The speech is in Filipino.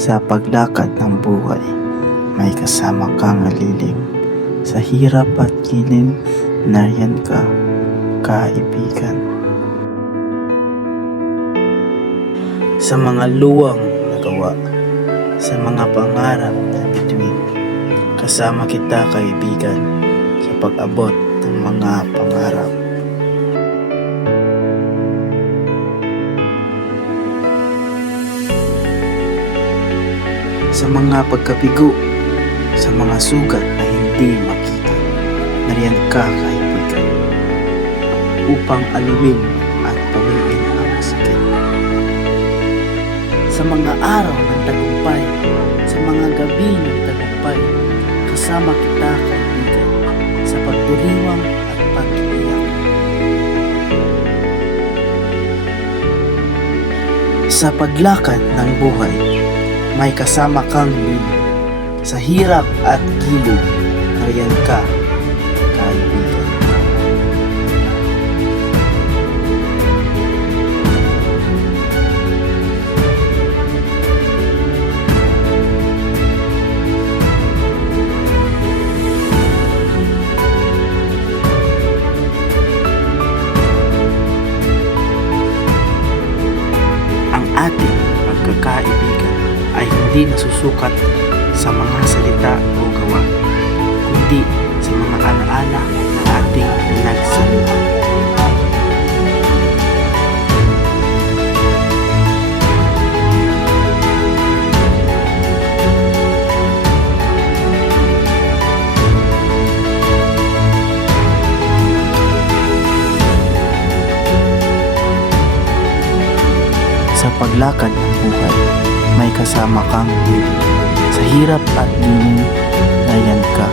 Sa paglakad ng buhay, may kasama kang lilim. Sa hirap at gilim, nariyan ka, kaibigan. Sa mga luwang nagawa, sa mga pangarap na bituin, kasama kita, kaibigan, sa pag-abot ng mga pangarap. Sa mga pagkabigo, sa mga sugat na hindi makita, nariyan ka, kaibigan, upang aluin at pawiin ang sakit. Sa mga araw ng tagumpay, sa mga gabi ng tagumpay, kasama kita, kaibigan, sa pagdiriwang at pag-iyak. Sa paglakad ng buhay, may kasama kang lilim. Sa hirap at gilid, nariyan ka, kaibigan. Ang ating pagkakaibigan ay hindi nasusukat sa mga salita o gawa, kundi sa mga alaala na ating pinagsalita. Sa paglakad ng buhay, may kasama kang lilim. Sa hirap at giling, nariyan ka,